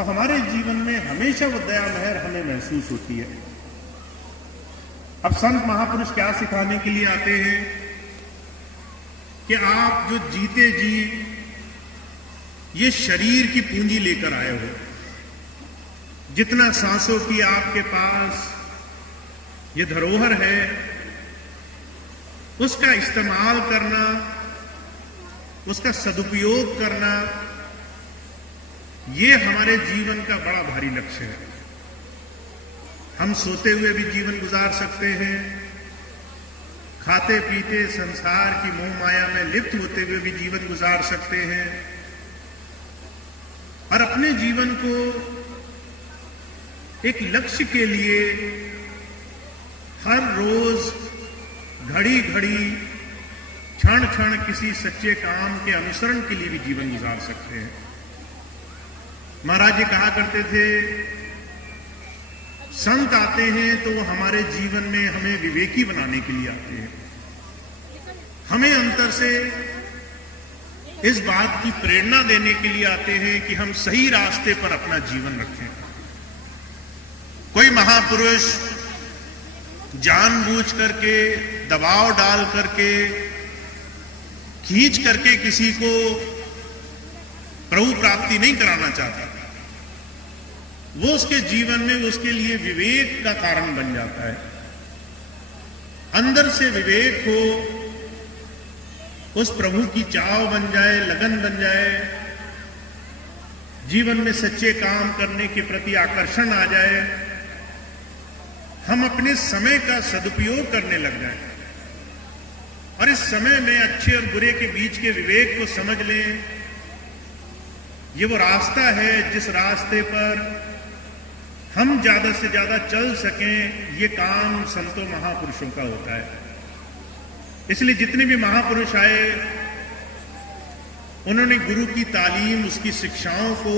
तो हमारे जीवन में हमेशा वो दया महर हमें महसूस होती है। अब संत महापुरुष क्या सिखाने के लिए आते हैं कि आप जो जीते जी ये शरीर की पूंजी लेकर आए हो, जितना सांसों की आपके पास ये धरोहर है, उसका इस्तेमाल करना, उसका सदुपयोग करना, ये हमारे जीवन का बड़ा भारी लक्ष्य है। हम सोते हुए भी जीवन गुजार सकते हैं, खाते पीते संसार की मोह माया में लिप्त होते हुए भी जीवन गुजार सकते हैं, और अपने जीवन को एक लक्ष्य के लिए हर रोज घड़ी घड़ी क्षण क्षण किसी सच्चे काम के अनुसरण के लिए भी जीवन गुजार सकते हैं। महाराज जी कहा करते थे, संत आते हैं तो वो हमारे जीवन में हमें विवेकी बनाने के लिए आते हैं, हमें अंतर से इस बात की प्रेरणा देने के लिए आते हैं कि हम सही रास्ते पर अपना जीवन रखें। कोई महापुरुष जानबूझ करके, दबाव डाल करके, खींच करके किसी को प्रभु प्राप्ति नहीं कराना चाहता। वो उसके जीवन में उसके लिए विवेक का कारण बन जाता है। अंदर से विवेक हो, उस प्रभु की चाव बन जाए, लगन बन जाए, जीवन में सच्चे काम करने के प्रति आकर्षण आ जाए, हम अपने समय का सदुपयोग करने लग जाएं और इस समय में अच्छे और बुरे के बीच के विवेक को समझ लें। ये वो रास्ता है जिस रास्ते पर हम ज्यादा से ज्यादा चल सकें। ये काम संतों महापुरुषों का होता है। इसलिए जितने भी महापुरुष आए, उन्होंने गुरु की तालीम, उसकी शिक्षाओं को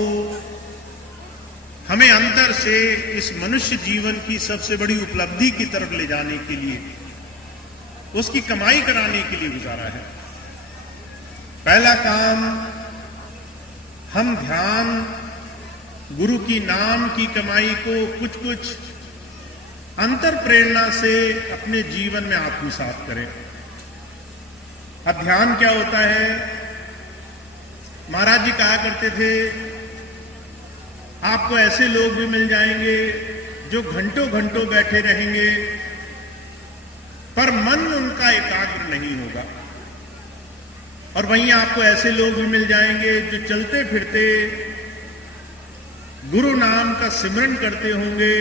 हमें अंदर से इस मनुष्य जीवन की सबसे बड़ी उपलब्धि की तरफ ले जाने के लिए, उसकी कमाई कराने के लिए गुजारा है। पहला काम, हम ध्यान, गुरु की नाम की कमाई को कुछ कुछ अंतर प्रेरणा से अपने जीवन में आत्मसात करें। अब ध्यान क्या होता है? महाराज जी कहा करते थे, आपको ऐसे लोग भी मिल जाएंगे जो घंटों घंटों बैठे रहेंगे पर मन उनका एकाग्र नहीं होगा, और वहीं आपको ऐसे लोग भी मिल जाएंगे जो चलते फिरते गुरु नाम का सिमरन करते होंगे,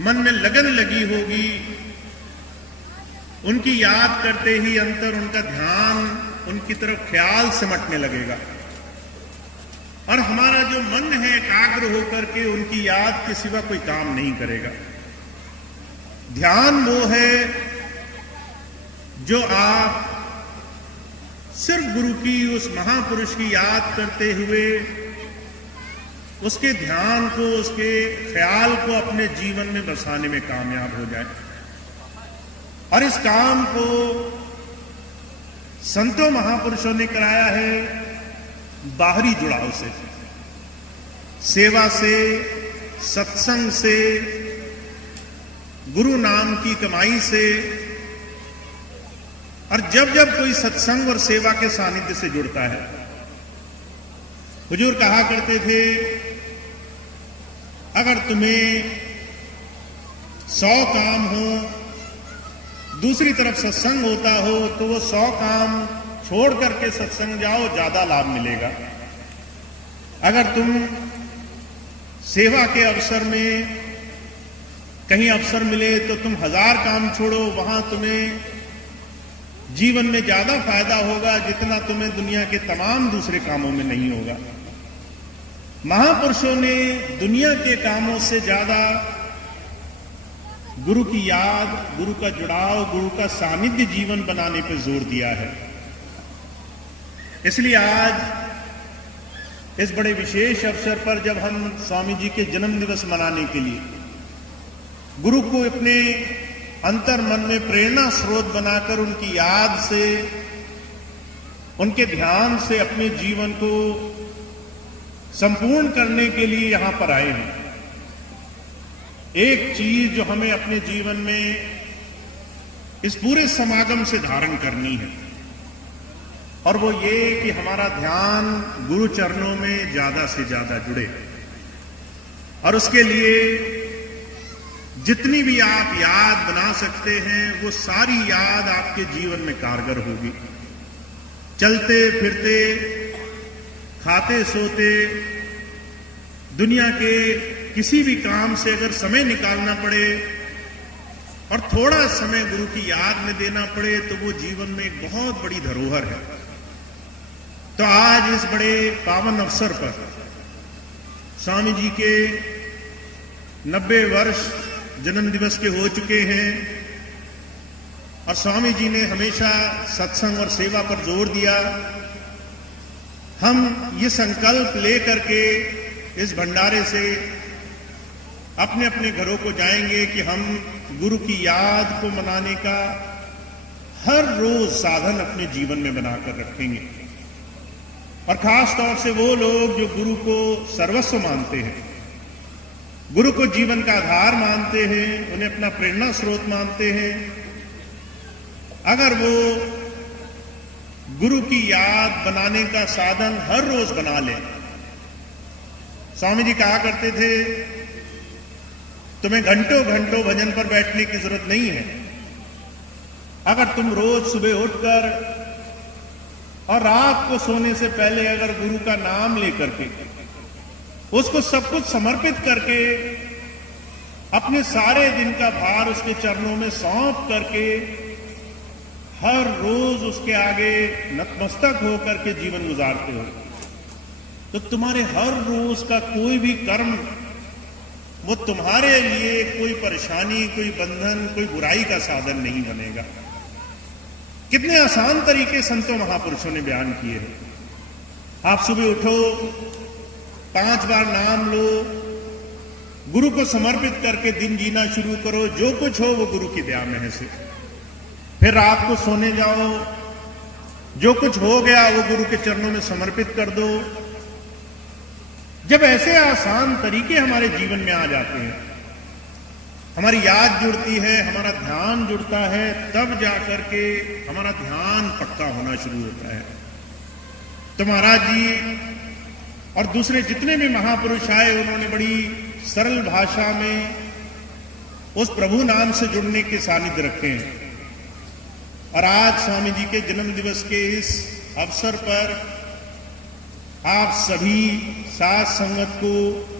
मन में लगन लगी होगी, उनकी याद करते ही अंतर उनका ध्यान उनकी तरफ ख्याल सिमटने लगेगा, और हमारा जो मन है एकाग्र होकर के उनकी याद के सिवा कोई काम नहीं करेगा। ध्यान वो है जो आप सिर्फ गुरु की, उस महापुरुष की याद करते हुए उसके ध्यान को, उसके ख्याल को अपने जीवन में बसाने में कामयाब हो जाए। और इस काम को संतों महापुरुषों ने कराया है बाहरी जुड़ाव से, सेवा से, सत्संग से, गुरु नाम की कमाई से। और जब जब कोई सत्संग और सेवा के सानिध्य से जुड़ता है, हुजूर कहा करते थे, अगर तुम्हें 100 काम हो, दूसरी तरफ सत्संग होता हो, तो वो 100 काम छोड़ करके सत्संग जाओ, ज्यादा लाभ मिलेगा। अगर तुम सेवा के अवसर में कहीं अवसर मिले तो तुम 1000 काम छोड़ो, वहां तुम्हें जीवन में ज्यादा फायदा होगा जितना तुम्हें दुनिया के तमाम दूसरे कामों में नहीं होगा। महापुरुषों ने दुनिया के कामों से ज्यादा गुरु की याद, गुरु का जुड़ाव, गुरु का सानिध्य जीवन बनाने पर जोर दिया है। इसलिए आज इस बड़े विशेष अवसर पर जब हम स्वामी जी के जन्म दिवस मनाने के लिए गुरु को अपने अंतर मन में प्रेरणा स्रोत बनाकर उनकी याद से, उनके ध्यान से अपने जीवन को संपूर्ण करने के लिए यहां पर आए हैं। एक चीज जो हमें अपने जीवन में इस पूरे समागम से धारण करनी है, और वो ये कि हमारा ध्यान गुरु चरणों में ज्यादा से ज्यादा जुड़े। और उसके लिए जितनी भी आप याद बना सकते हैं, वो सारी याद आपके जीवन में कारगर होगी। चलते फिरते, खाते सोते, दुनिया के किसी भी काम से अगर समय निकालना पड़े और थोड़ा समय गुरु की याद में देना पड़े, तो वो जीवन में एक बहुत बड़ी धरोहर है। तो आज इस बड़े पावन अवसर पर स्वामी जी के 90 वर्ष जन्म दिवस के हो चुके हैं, और स्वामी जी ने हमेशा सत्संग और सेवा पर जोर दिया। हम ये संकल्प लेकर के इस भंडारे से अपने अपने घरों को जाएंगे कि हम गुरु की याद को मनाने का हर रोज साधन अपने जीवन में बनाकर रखेंगे। और खास तौर से वो लोग जो गुरु को सर्वस्व मानते हैं, गुरु को जीवन का आधार मानते हैं, उन्हें अपना प्रेरणा स्रोत मानते हैं, अगर वो गुरु की याद बनाने का साधन हर रोज बना लें। स्वामी जी कहा करते थे, तुम्हें घंटों घंटों भजन पर बैठने की जरूरत नहीं है। अगर तुम रोज सुबह उठकर और रात को सोने से पहले अगर गुरु का नाम लेकर के उसको सब कुछ समर्पित करके अपने सारे दिन का भार उसके चरणों में सौंप करके हर रोज उसके आगे नतमस्तक होकर के जीवन गुजारते हो, तो तुम्हारे हर रोज का कोई भी कर्म वो तुम्हारे लिए कोई परेशानी, कोई बंधन, कोई बुराई का साधन नहीं बनेगा। कितने आसान तरीके संतों महापुरुषों ने बयान किए हैं। आप सुबह उठो, 5 बार नाम लो, गुरु को समर्पित करके दिन जीना शुरू करो। जो कुछ हो वो गुरु की दया में है से। फिर रात को सोने जाओ, जो कुछ हो गया वो गुरु के चरणों में समर्पित कर दो। जब ऐसे आसान तरीके हमारे जीवन में आ जाते हैं, हमारी याद जुड़ती है, हमारा ध्यान जुड़ता है, तब जाकर के हमारा ध्यान पक्का होना शुरू होता है। तो महाराज जी और दूसरे जितने भी महापुरुष आए, उन्होंने बड़ी सरल भाषा में उस प्रभु नाम से जुड़ने के सानिध्य रखे हैं। और आज स्वामी जी के जन्म दिवस के इस अवसर पर आप सभी साथ संगत को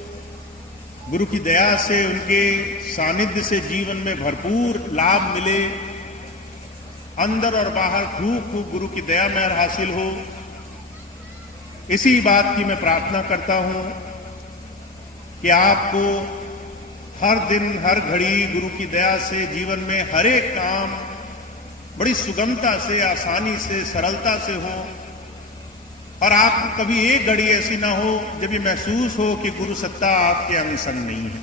गुरु की दया से, उनके सानिध्य से जीवन में भरपूर लाभ मिले, अंदर और बाहर खूब खूब गुरु की दया में हासिल हो, इसी बात की मैं प्रार्थना करता हूं कि आपको हर दिन हर घड़ी गुरु की दया से जीवन में हर एक काम बड़ी सुगमता से, आसानी से, सरलता से हो, और आपको कभी एक घड़ी ऐसी ना हो जब ये महसूस हो कि गुरु सत्ता आपके अंग संग नहीं है।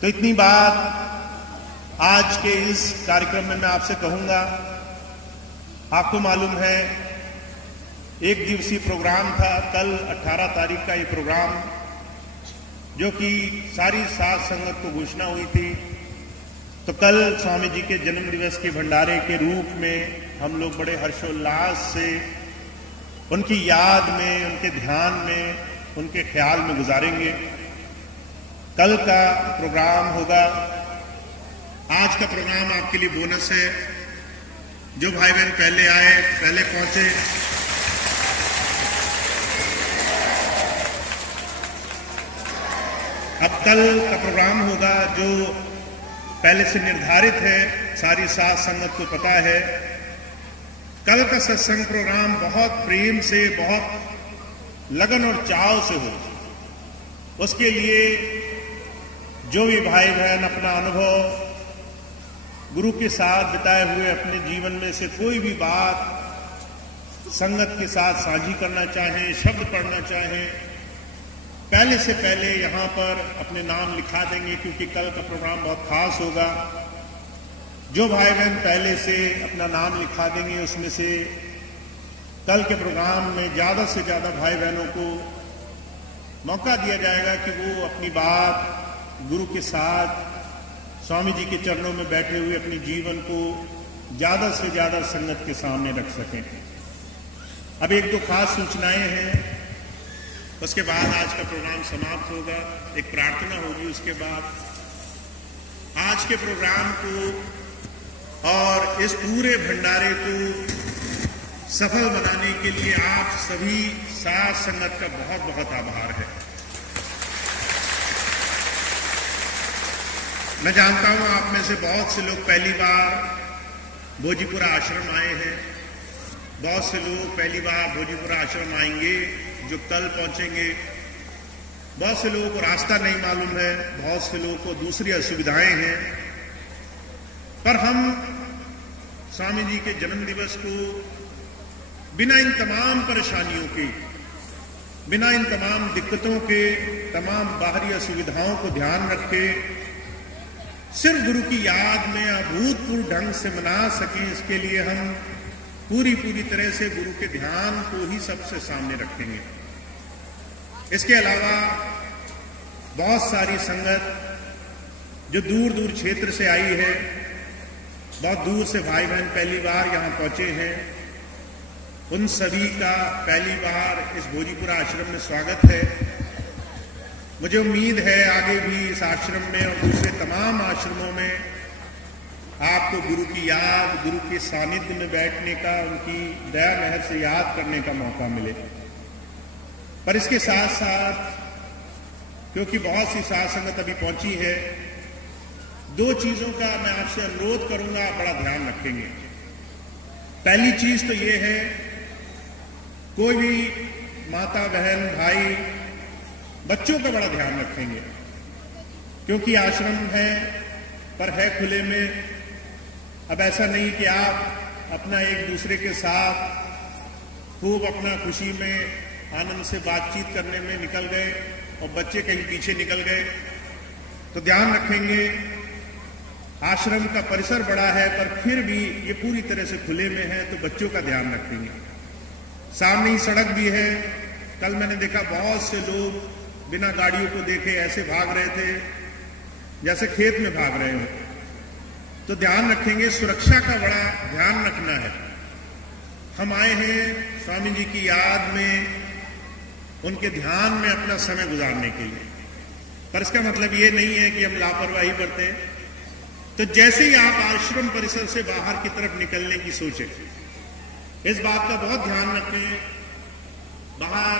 तो इतनी बात आज के इस कार्यक्रम में मैं आपसे कहूंगा। आपको मालूम है, एक दिवसीय प्रोग्राम था कल 18 तारीख का ये प्रोग्राम, जो कि सारी साथ संगत को घोषणा हुई थी। तो कल स्वामी जी के जन्म दिवस के भंडारे के रूप में हम लोग बड़े हर्षोल्लास से उनकी याद में, उनके ध्यान में, उनके ख्याल में गुजारेंगे। कल का प्रोग्राम होगा। आज का प्रोग्राम आपके लिए बोनस है। जो भाई बहन पहले आए, पहले पहुंचे, अब कल का प्रोग्राम होगा जो पहले से निर्धारित है, सारी साथ संगत को पता है। कल का सत्संग प्रोग्राम बहुत प्रेम से, बहुत लगन और चाव से हो। उसके लिए जो भी भाई बहन अपना अनुभव गुरु के साथ बिताए हुए अपने जीवन में से कोई भी बात संगत के साथ साझी करना चाहें, शब्द पढ़ना चाहें, पहले से पहले यहाँ पर अपने नाम लिखा देंगे, क्योंकि कल का प्रोग्राम बहुत खास होगा। जो भाई बहन पहले से अपना नाम लिखा देंगे, उसमें से कल के प्रोग्राम में ज्यादा से ज्यादा भाई बहनों को मौका दिया जाएगा कि वो अपनी बात गुरु के साथ स्वामी जी के चरणों में बैठे हुए अपने जीवन को ज्यादा से ज्यादा संगत के सामने रख सकें। अब एक दो खास सूचनाएं हैं, उसके बाद आज का प्रोग्राम समाप्त होगा। एक प्रार्थना होगी, उसके बाद आज के प्रोग्राम को और इस पूरे भंडारे को सफल बनाने के लिए आप सभी साथ संगत का बहुत बहुत आभार है। मैं जानता हूं आप में से बहुत से लोग पहली बार भोजीपुरा आश्रम आए हैं, बहुत से लोग पहली बार भोजीपुरा आश्रम आएंगे जो कल पहुंचेंगे, बहुत से लोगों को रास्ता नहीं मालूम है, बहुत से लोगों को दूसरी असुविधाएं हैं। पर हम स्वामी जी के जन्म दिवस को बिना इन तमाम परेशानियों के, बिना इन तमाम दिक्कतों के, तमाम बाहरी असुविधाओं को ध्यान रखे सिर्फ गुरु की याद में अभूतपूर्व ढंग से मना सकें, इसके लिए हम पूरी तरह से गुरु के ध्यान को ही सबसे सामने रखेंगे। इसके अलावा बहुत सारी संगत जो दूर दूर क्षेत्र से आई है, बहुत दूर से भाई बहन पहली बार यहां पहुंचे हैं, उन सभी का पहली बार इस भोजीपुरा आश्रम में स्वागत है। मुझे उम्मीद है आगे भी इस आश्रम में और दूसरे तमाम आश्रमों में आपको गुरु की याद, गुरु के सानिध्य में बैठने का, उनकी दया मेहर से याद करने का मौका मिले। पर इसके साथ साथ क्योंकि बहुत सी साध संगत अभी पहुंची है, दो चीजों का मैं आपसे अनुरोध करूंगा, आप बड़ा ध्यान रखेंगे। पहली चीज तो ये है, कोई भी माता बहन भाई बच्चों का बड़ा ध्यान रखेंगे, क्योंकि आश्रम है पर है खुले में। अब ऐसा नहीं कि आप अपना एक दूसरे के साथ खूब अपना खुशी में आनंद से बातचीत करने में निकल गए और बच्चे कहीं पीछे निकल गए। तो ध्यान रखेंगे, आश्रम का परिसर बड़ा है पर फिर भी ये पूरी तरह से खुले में है, तो बच्चों का ध्यान रखेंगे। सामने ही सड़क भी है। कल मैंने देखा बहुत से लोग बिना गाड़ियों को देखे ऐसे भाग रहे थे जैसे खेत में भाग रहे हो। तो ध्यान रखेंगे, सुरक्षा का बड़ा ध्यान रखना है। हम आए हैं स्वामी जी की याद में, उनके ध्यान में अपना समय गुजारने के लिए, पर इसका मतलब ये नहीं है कि हम लापरवाही बरतें। तो जैसे ही आप आश्रम परिसर से बाहर की तरफ निकलने की सोचें, इस बात का बहुत ध्यान रखें, बाहर